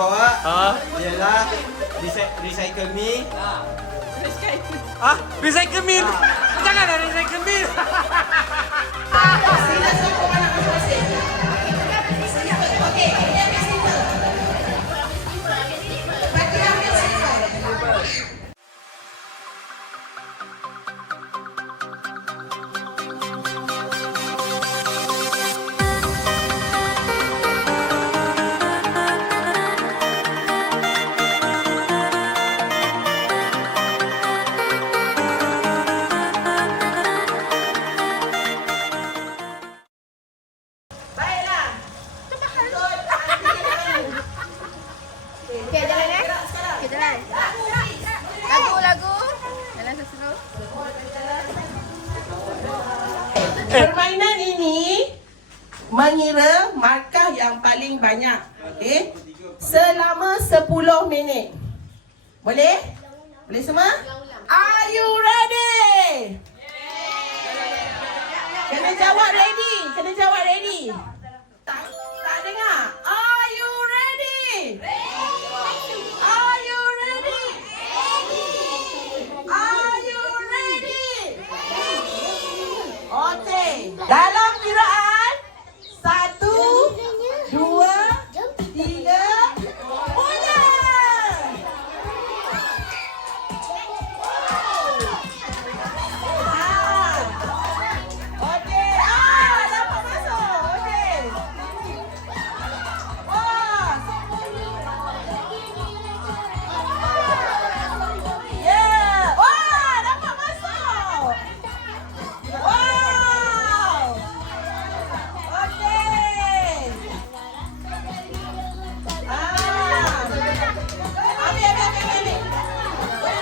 bawa ialah recycle me. Recycle me. Jangan ada recycle me. Sila sokong anak masing-masing. Okey, ini ambil silver. Bagi ambil silver. Okey, jalan eh. Okey, jalan. Lagu. Jalan seseru. Permainan ini mengira markah yang paling banyak. Okey. Selama 10 minit. Boleh? Boleh semua? Are you ready? Kena jawab ready. Kena jawab ready. Tak dengar. Are you ready? Are you ready? Are you ready? Okey. Dalam kiraan 1, 2, 3, mula. Okey. Dapat masuk. Okey. Wah. Yeah. Wah, dapat masuk. Wow. Okey. Ambil. Boleh tak? Boleh bagi. Boleh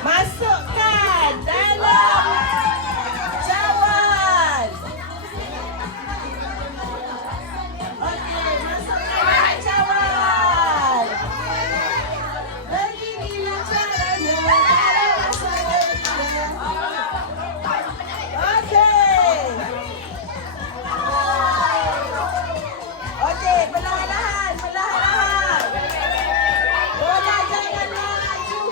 masukkan dalam cawan. Okey, masukkan dalam cawan. Beginilah caranya kalau rasanya tidak. Okey. Okey, perlahan-lahan. Bola jangan laju.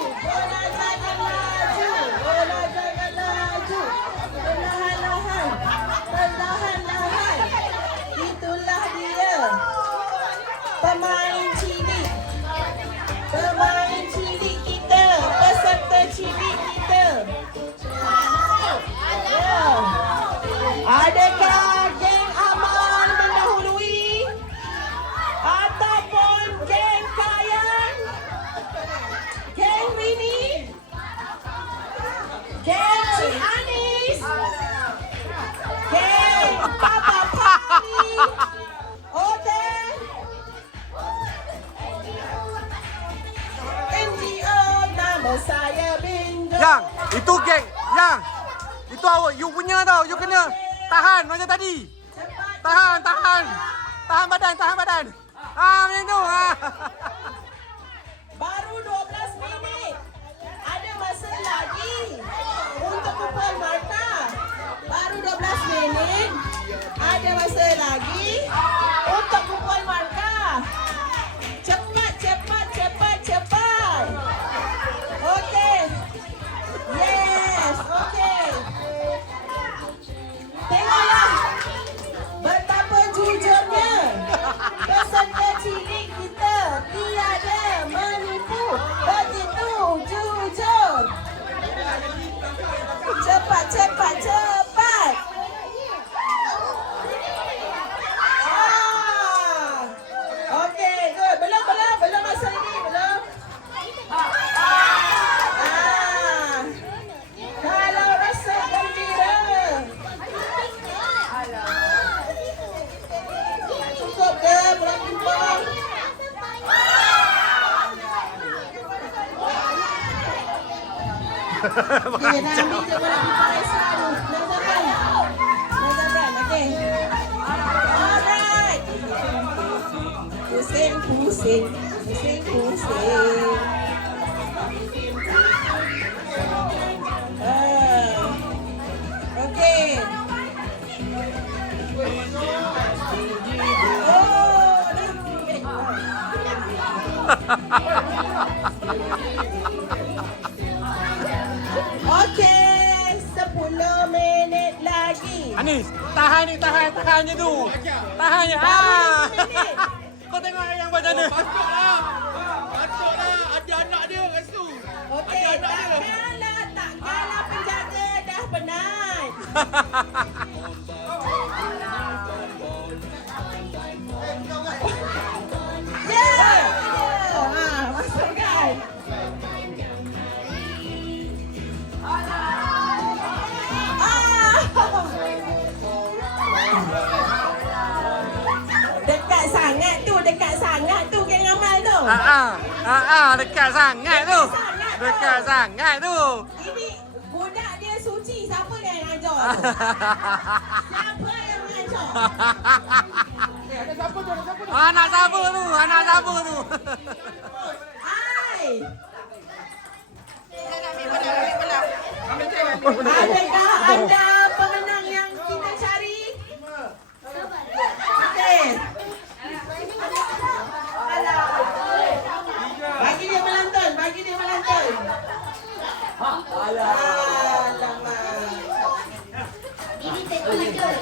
Perlahan-lahan. Itulah dia. Pemain cilik kita. Peserta cilik kita. Ya. Adakah geng Amal mendahului? Ataupun geng Kayan? Geng Rini? Geng Cik Anis? Geng Papa Pati? Okey. NGO nama saya Bingo. Yang, itu geng. Yang, itu awak. You punya tau. You kena tahan macam tadi. Tahan. Tahan badan. Macam tu. Baru 12 minit. Ada masa lagi untuk kumpul markah. Baru 12 minit. Ada masa lagi untuk kumpul markah. Cepat. Okey. Yes, okey. Tengoklah betapa jujurnya peserta cilik kita. Tiada menipu. Begitu jujur. Cepat. Okey, good. Belum masa lagi, belum. Kalau rasa gembira. Cukup ke bola pingpong? Okey, dah ambil je bola pingpong Islam. Dah sampai. Pusing. Pusing, pusing. Okay. Okay, 10 minit lagi. Anis, tahan ni, tahan je tu. Tahan je. Ah. Kau tengok yang macam mana? Patutlah. Ada anak dia kat situ. Okey, takkanlah penjaga dah penat. Masukkan. Dekat sangat tu geng amal tu. Dekat sangat tu. Dekat sangat tu. Ini budak dia suci, siapa yang ajar? Siapa yang ajar? Anak siapa tu? Anak siapa tu? Hai. Adakah anda pemenang yang kita cari? Okey. Bagi dia melantun, bagi dia melantun. Alamak. Ini teknikal.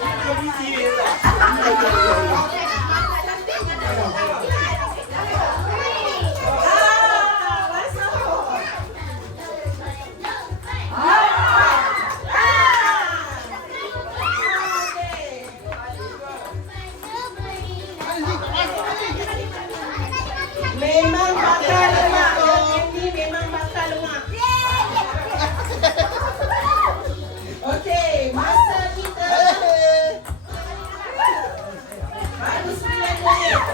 Memang bakal lemak. Ini memang bakal lemak. Okey, masa kita baru 9 minit.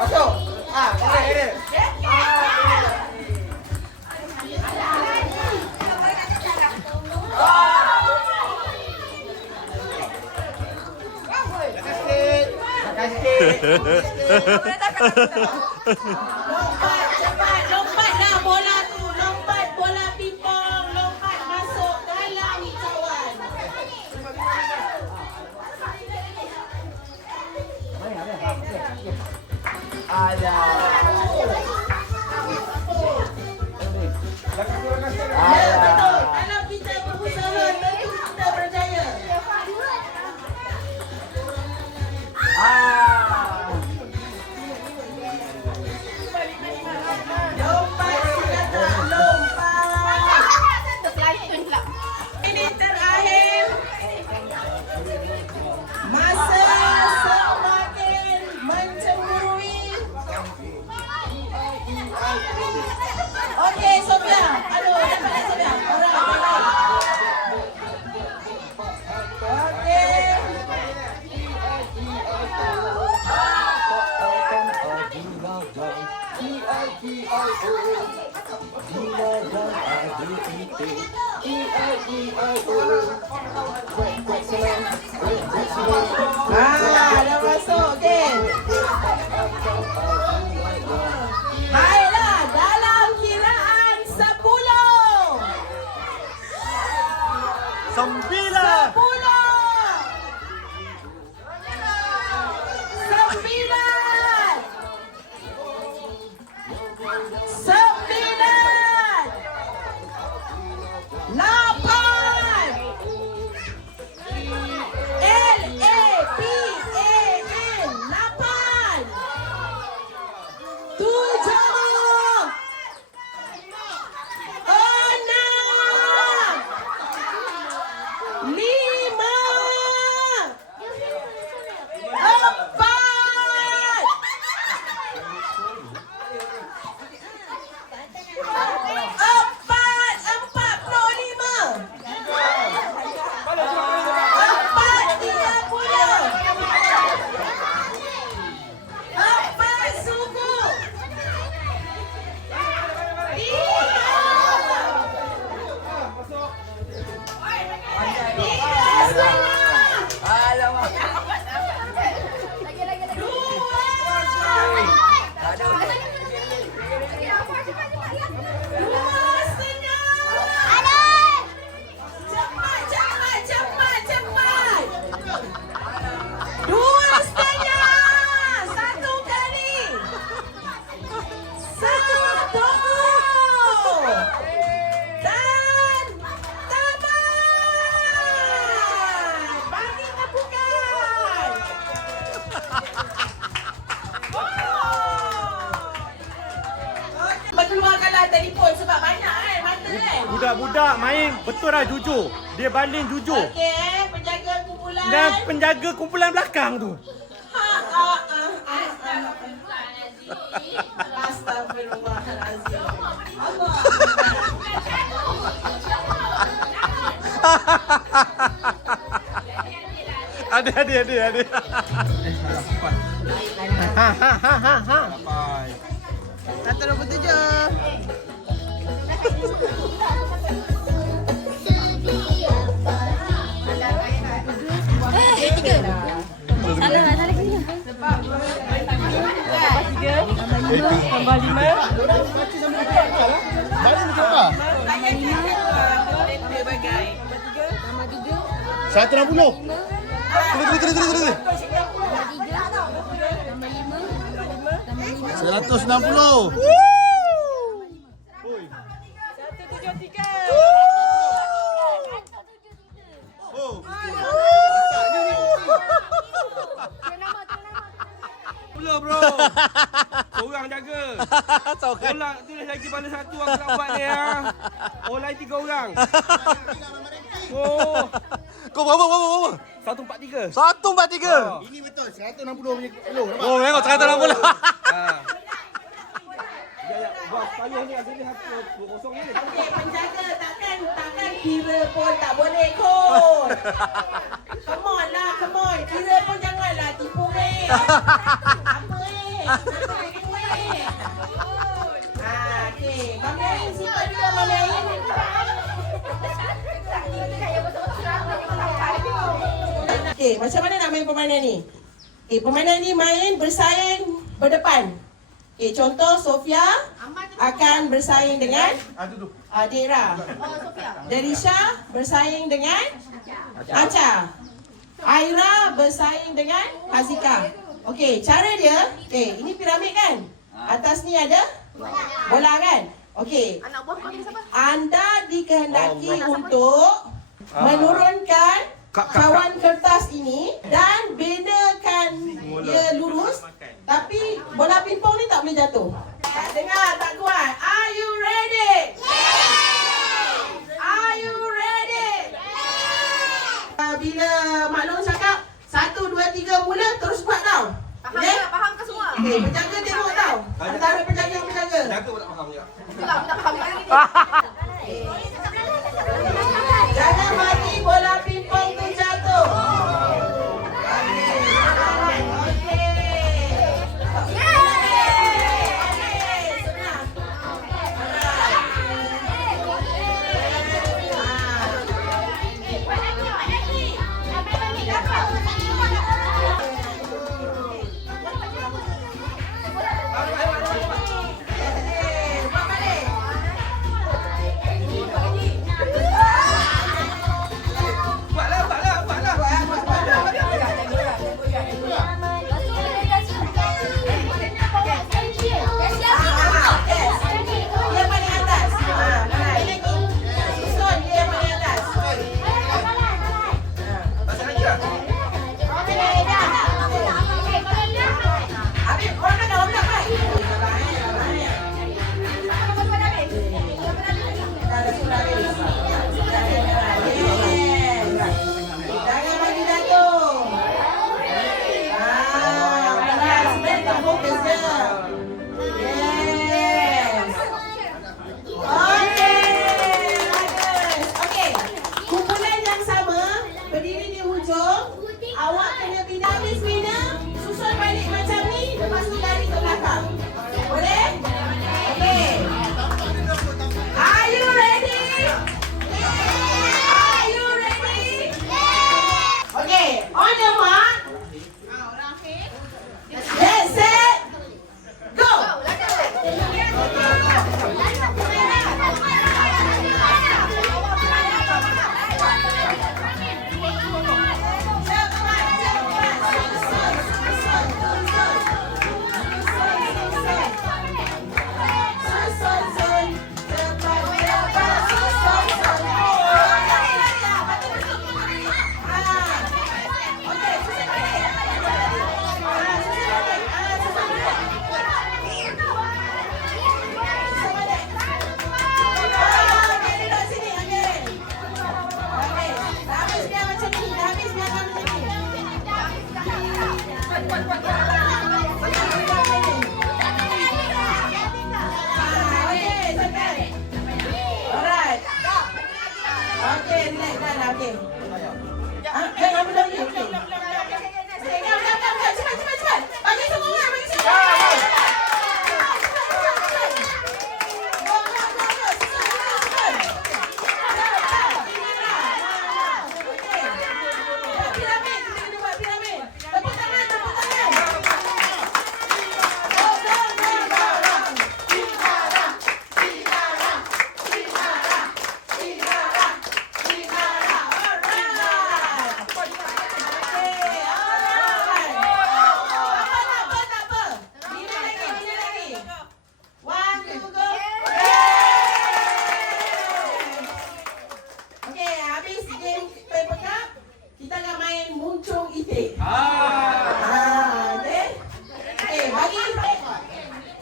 Masuk. Ini. Lompat cepat, lompatlah bola tu, lompat bola pingpong, lompat masuk dalam cawan. Ya betul, kalau kita berusaha tentu kita berjaya. Lompat silakan, lompat. Terpelantun pula. Ini terakhir. Masa semakin mencemburui. Okey, Sofia. Aduh, dapat Sofia. Alright. Okey. Dah masuk, okey. Baiklah, dalam kiraan 10. 9. 5, 4, 3, 2, 1. telefon sebab banyak kan mata kan. Budak-budak main betul lah jujur. Dia baling jujur. Okey, penjaga kumpulan. Dan penjaga kumpulan belakang tu. Astagfirullahalazim. Allah. Ada. Satu 27. Satu 60. Terus. 160. Pula bro. Seorang jaga. Bola tulis lagi mana satu aku nak buat ni ya. Oleh 3 orang. Oh. Kau berapa? 143. 143. Ini betul 160 punya kilo. Oh, memang 160. Ya, buat payah ni ada satu kosong ni. Okey, penjaga takkan kira pun tak boleh kot. Come on. Kira pun janganlah tipu weh. Apa tipu weh. Okey. Mamain simpan juga mamain. Okey, macam mana nak main permainan ni? Okey, permainan ni main bersaing berdepan. Okey, contoh Sofia akan bersaing dengan Dera. Derisha bersaing dengan Acha. Aira bersaing dengan Hazika. Okey, cara dia, okey, ini piramid kan? Atas ni ada bola kan? Okey. Anak buah kau ni siapa? Anda dikehendaki untuk menurunkan kawan kertas ini dan bedakan dia lurus, tapi bola pingpong ni tak boleh jatuh. Tak dengar, tak kuat. Are you ready? Are you ready? Bila Mak Long cakap 1, 2, 3 mula, terus buat tau. Faham ke semua? Okey, penjaga tengok tau. Antara penjaga. Jaga pun tak faham juga. Itulah aku tak faham lagi ni. Jangan bagi bola pingpong tu jatuh. Awak kena pindah ke sini, susun balik macam ni, lepas tu lari ke belakang. Boleh? Okey. Are you ready? Are you ready? Okey, on the mark. Get set. Go.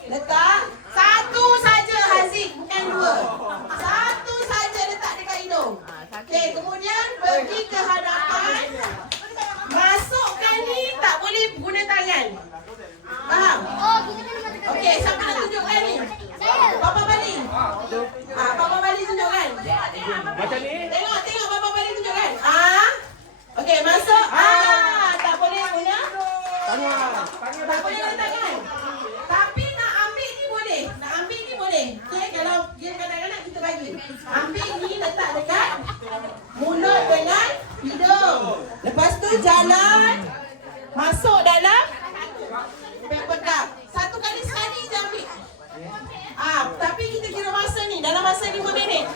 letak. Satu saja Haziq, bukan dua. Satu saja letak dekat hidung. Okey, kemudian pergi ke hadapan. Masukkan ni tak boleh guna tangan. Faham? Okey, siapa nak tunjukkan ni? Papa Bali. Papa Bali tunjukkan. Macam ni? Tengok Papa Bali tunjukkan. Okey, masuk. Tak boleh guna Tangan. tak boleh guna tangan. Tapi nak ambil ni boleh. Nak ambil ni boleh. Okey, kalau dia kadang-kadang kita bagi. Ambil ni letak dekat mulut dengan hidung. Lepas tu jalan masuk dalam paper cup. Satu kali sekali je ambil. Tapi kita kira masa ni. Dalam masa 5 minit.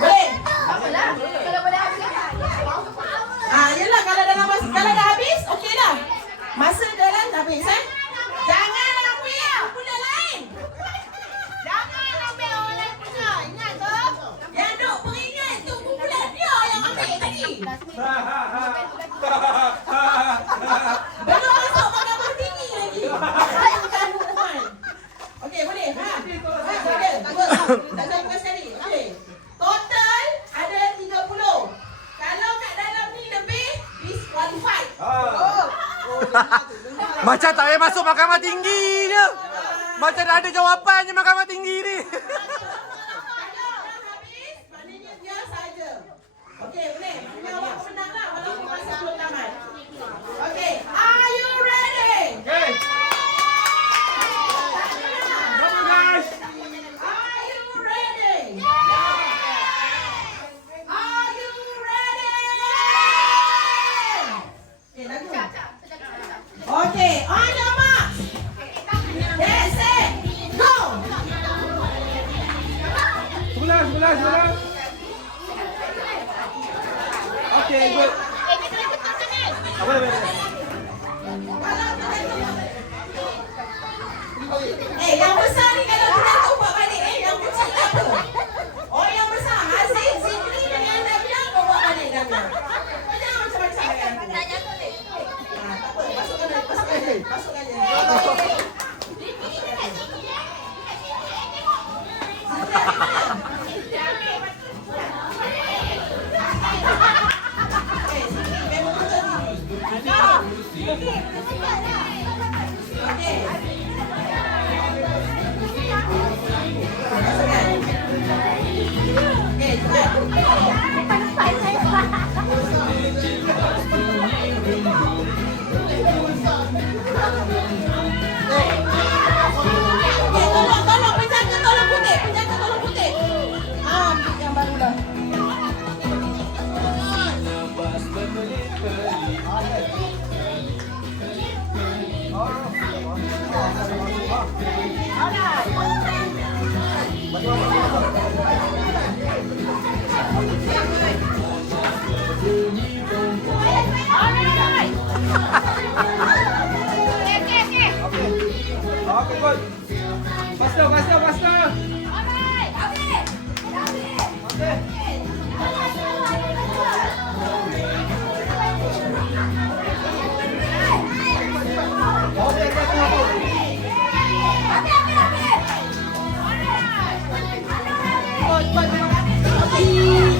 Boleh? Apalah. Kalau boleh habis kan? Yelah kalau dalam masa, kalau dah habis, okey lah. Masa dalam dah habis, Jangan ambil punya lain. Jangan ambil orang lain punya. Ingat tu? Yang duk peringat tu kumpulan dia yang ambil tadi. Belum masuk pakai bertinggi lagi. Bukan hukuman. Okey, boleh? Boleh. Tak ada bukan sekali. Okey. Total ada 30. Kalau kat dalam ni lebih, disqualified. Macam tak payah masuk mahkamah tinggi je. Macam dah ada jawapannya mahkamah tinggi ni. Kalau dah habis, maknanya dia saja. Okey, boleh. Punya awak menang lah walaupun masa belum tamat. Okey, are you ready? Okay. Come on guys. Are you ready? Are you ready? Okey, lagu. Okey, on your mark. Get set, go. Sebelah. Okay, good. Apa boleh? Yang besar ni kalau kita tumpah balik. Yang kecil apa? Oh, yang besar. Haziq, Zikri dengan Nabila kau buat balik Nabila. Kau jangan macam-macam. Tak apa, masukkan je. Tolong penjaga tolong putih. Yang baru dah. Okay, good. Faster.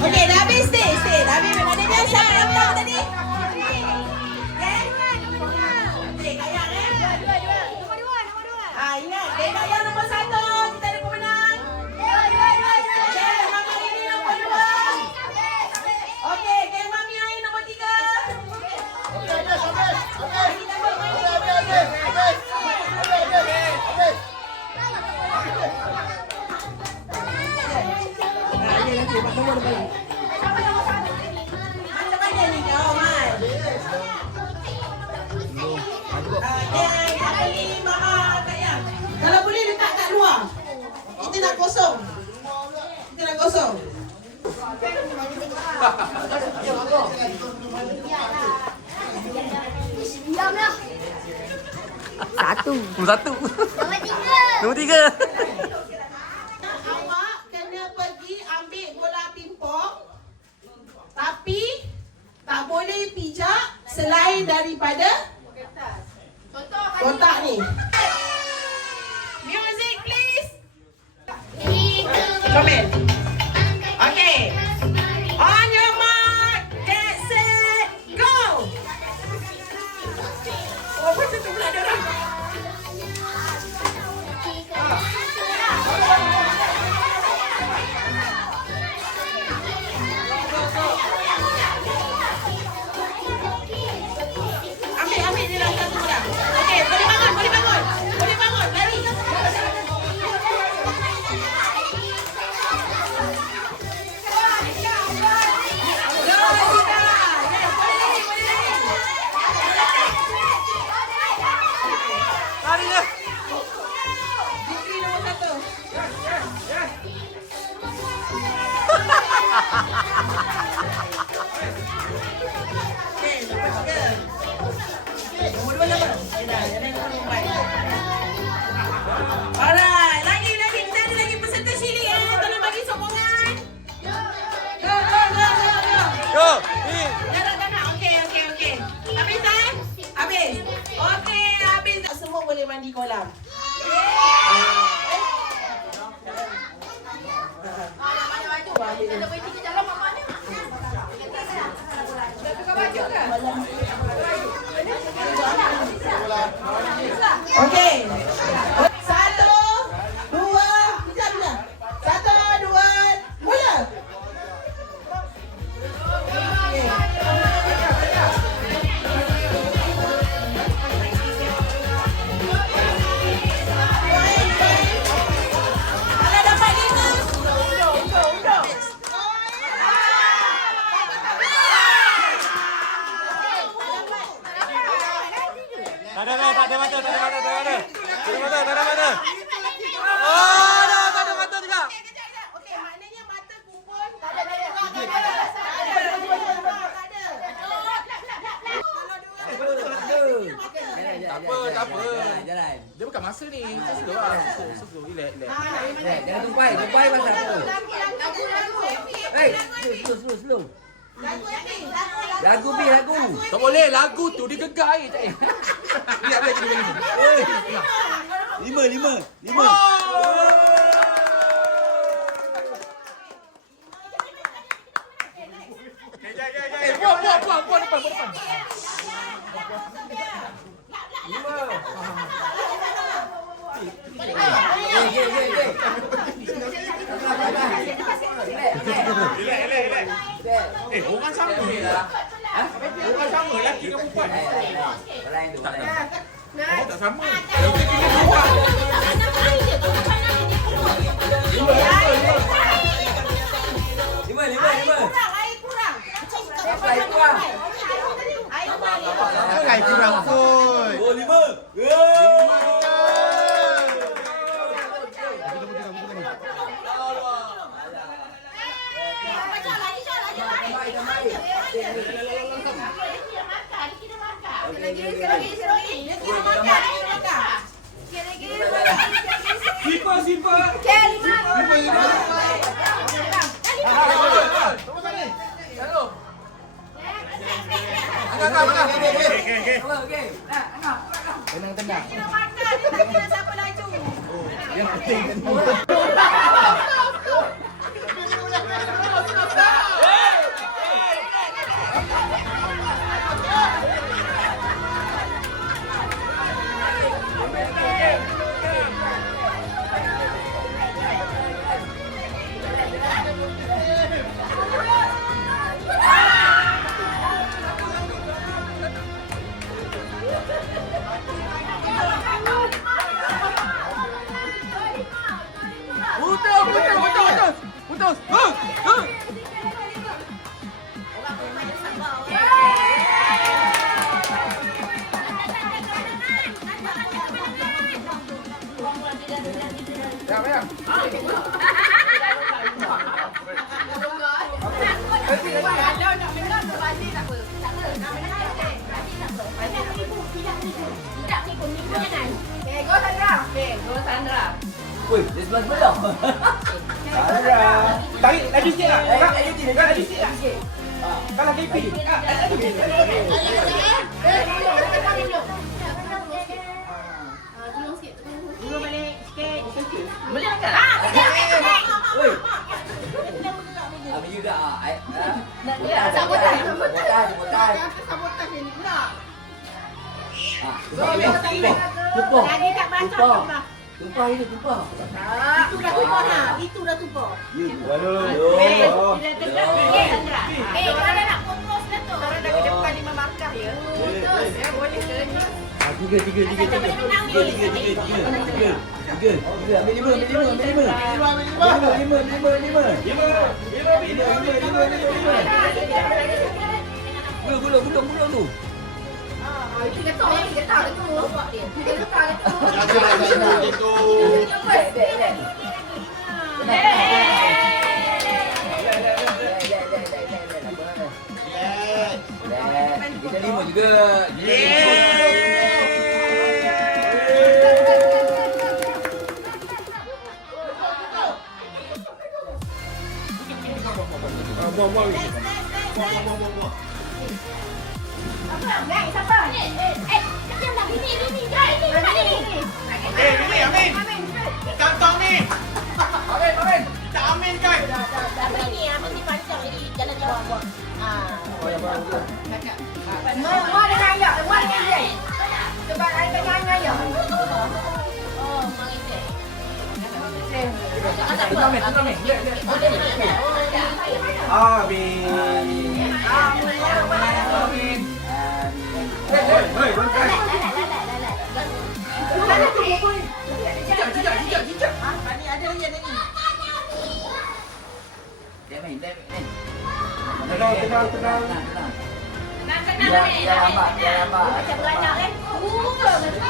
Okey, dah habis stay. Dah habis maknanya siapa yang menang tadi? Okey, Kayang Nombor 2. Ingat, Kayang nombor 1. Kita ada pemenang. Okey, Mami ini nombor 2. Okey, Kayang Mami ini nombor 3. Macam mana ni kau, Man? Yang ni Mama Kayang. Kalau boleh letak kat luar. Kita nak kosong. Diamlah. Satu. Nombor 3. Awak kena pergi ambil bola pingpong. Tapi tak boleh pijak selain daripada kotak ni. mandi kolam. Okey. 1, 2, kejap je. 1, 2, mula. Kalau dapat 5, undur. Tak ada mata. Oh, tak ada mata juga. Okey, maknanya mata kumpul. Tak ada. Tak apa. Dia bukan masa ni. Slow lah. Slow. Relax. Jangan tumpai pasal apa? Slow. Lagu. Tak boleh. Lagu tu dia gegar air. Tak payah. Lihat lagi dia begini. 5. Puan depan. Orang sama lah. Orang sama lelaki dengan perempuan. Orang tak sama. Air kurang pun. Oh, 5. Simple. Tenang. Siapa laju? Yang penting Putus. Woi, dia sebelah. Tarik laju sikit lah. Laju sikit. Kalau KP. Woi. Abi juga. Sabotaj. Tumpah ini. Itu dah tumpah. Tiga. Ambil lima. Gula tu. Kita 5 juga. Buang. Siapa? Diam dah. Ini. Guys, ini. Turnamen. Amin. Jijak. Ni ada lagi ada ni. Tenang. Dia lambat. Macam beranak kan?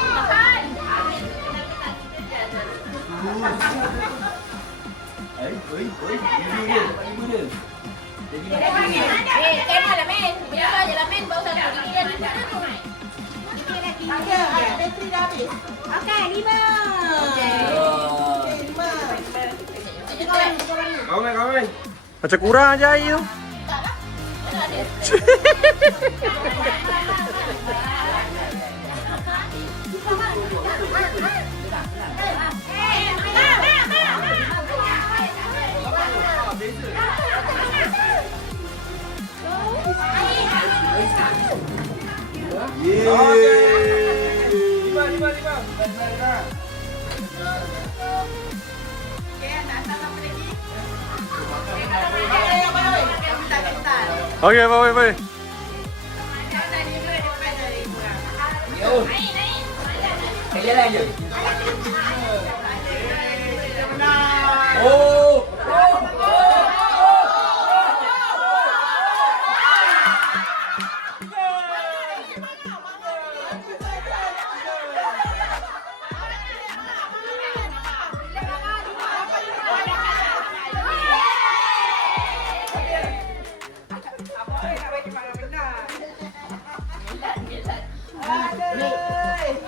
Makan. Ibu dia. Tengok lah men. Berjalan je lah men. Baru satu gigi dia ni. Ada bateri dah habis. Okey, 5. Okey, 5. Kawan. Macam kurang aja air tu. Lima. Okey, baik. Jalan je. Oh.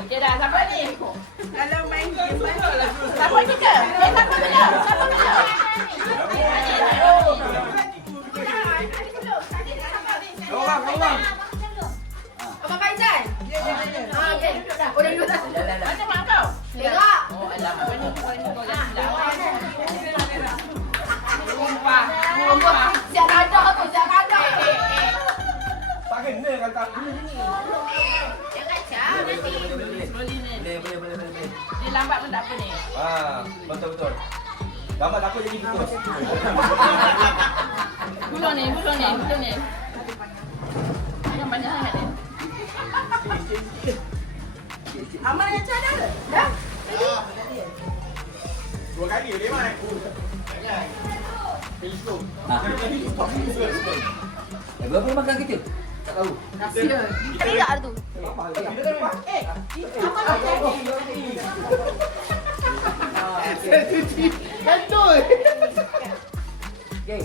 Okey dah, siapa ni? Kalau main game siapa kita? Siapa kita? Kawan. Abang Faizal. Ya. Okey, duduk dah. Udah duduk dah. Macam mana kau? Tengok. Oh, alamak. Siap kadah tu, siap kadah. Tak kena kata. Jangan kacau nanti. Boleh. Dia lambat pun tak apa ni. Betul. Lambat tak apa jadi tikus. Gulung ni. Yang banyak sangat ni. Amal dengan Cah dah? Dah? Dua kali boleh mai. Berapa makan kita? Tak tahu. Tadi tak ada tu. Amal Betul. Okey.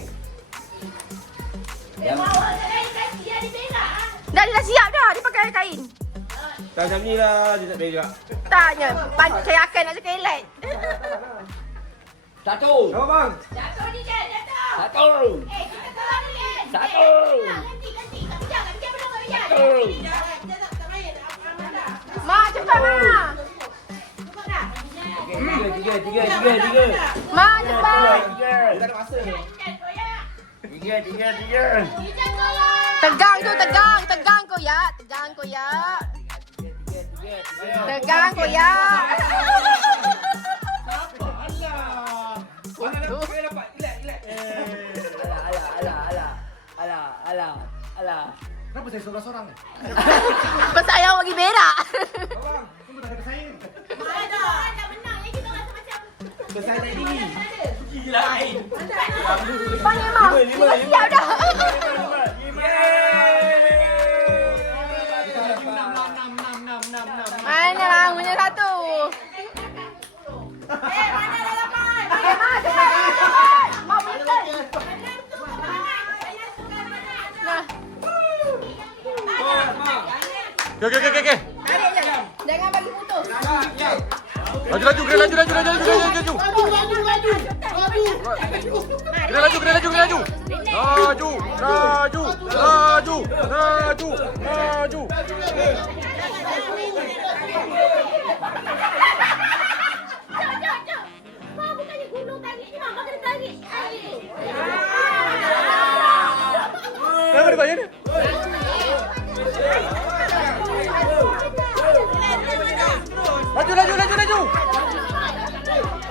Dah siap dah. Dia pakai kain. Tak macam ni lah, dia tak berak. Taknya. Saya akan nak cakap elak. Satu. Apa bang? Jatuh ni kan, jatuh. Satu. Kita tolong ni kan. Satu. Ganti. Tak bijak belum tak bijak. Satu. Ma, cepat Ma. Okey, tiga. Ma, cepat. Dia tak ada masa. Tiga. Tegang kau ya. Tegang kau ya. Kau dapat. Relax. Alah. Kenapa saya seorang-seorang ni? Pasal ayah bagi berak. Abang, Tunggu tak ada saya. besar tadi. Panggil Ma. Siap dah. Mana lah punya satu. Mana dah dapat? Ma, cepat. Ma, betul. Nah. Okey. Tarik je. Jangan bagi putus. Laju. Laju. Jom. Kau bukannya gulung tarik je, Mak. Kau kena tarik. Kenapa dia bayar ni?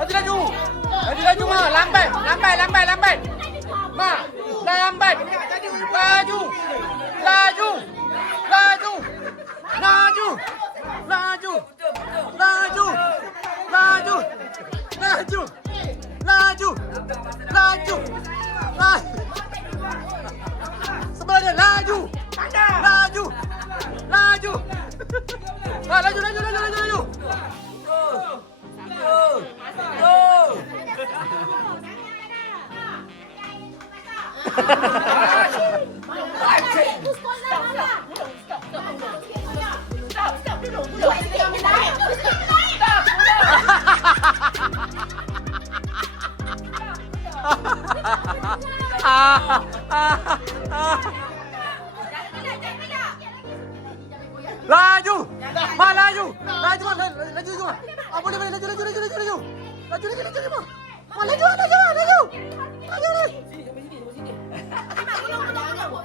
Laju. Laju, Ma. lambat. Ma, lambat. Laju. Sebelah dia, laju. Ah, laju. Laju. Ma, laju. Ma. Ah, boleh, laju. Ma, laju.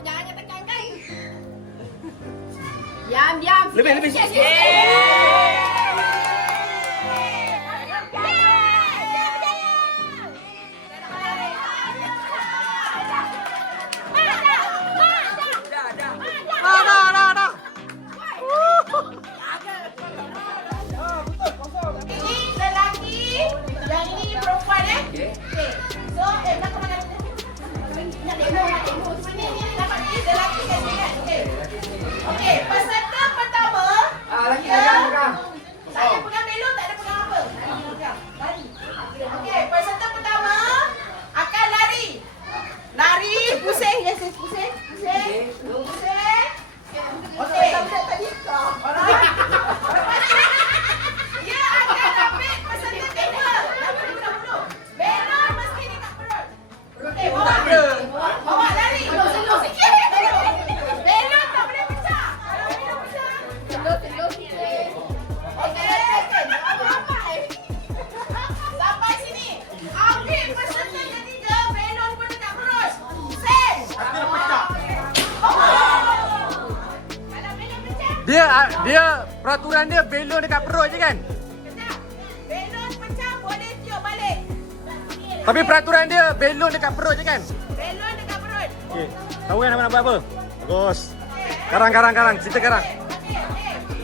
Jangan tekan kan. Diam. Lebih. Dah. Ini lelaki, yang ini perempuan Okay. So, belakang mana? Nak demo. Sini, dapat ni lelaki kan? Okay, peserta pertama. Lagi pegang. Tak ada pegang belon, tak ada pegang apa. Lari. Okay, peserta pertama akan lari. Lari, pusing. Pusing. Okay. Tadi kau. Dia akan ambil peserta kedua. Belon mesti dekat perut. Okay, bawa lari. Slow sikit. Belon tak boleh pecah. Telur sikit. Sampai sini. Ambil peserta ketiga, belon pun dekat perut. Pusing. Kalau belon pecah. Dia peraturan dia belon dekat perut je kan? Kejap. Belon pecah boleh tiup balik. Tapi peraturan dia belon dekat perut je kan? Belon dekat perut. Okey. Tahu kan nak buat apa? Bagus. Karang. Cerita karang.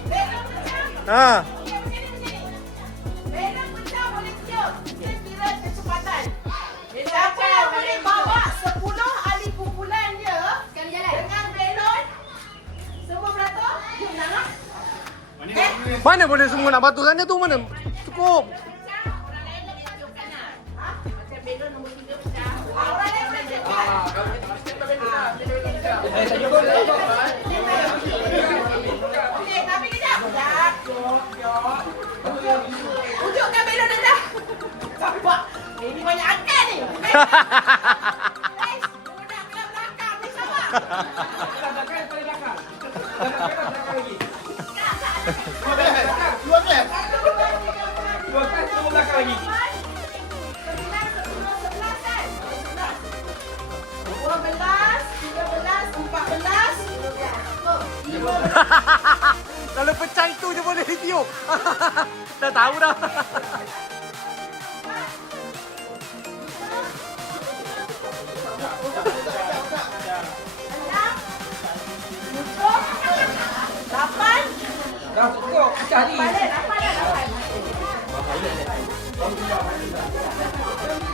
Belon pecah. Ha. Belon pecah boleh tiup. Kita kira kecepatan. Siapa yang boleh bawa 10 ahli kumpulan dia Sekali jalan. dengan belon semua beratur? Jom lah. Mana boleh semua nak batu sana tu mana? Cukup. Orang lain boleh tiup kanan. Macam belon nombor 3 pecah. Orang lain boleh tiup kanan. Okey, tapi kejap. Tunjukkan belon anda. Nampak? Ini banyak angkat ni. Budak kelas belakang ni sabar. Dua kan tunggu belakang lagi. 12, 13, 14. Kalau pecah itu je boleh ditiup. Dah tahu dah. Dah cukup, pecah ni. Balik, 8 dah 8.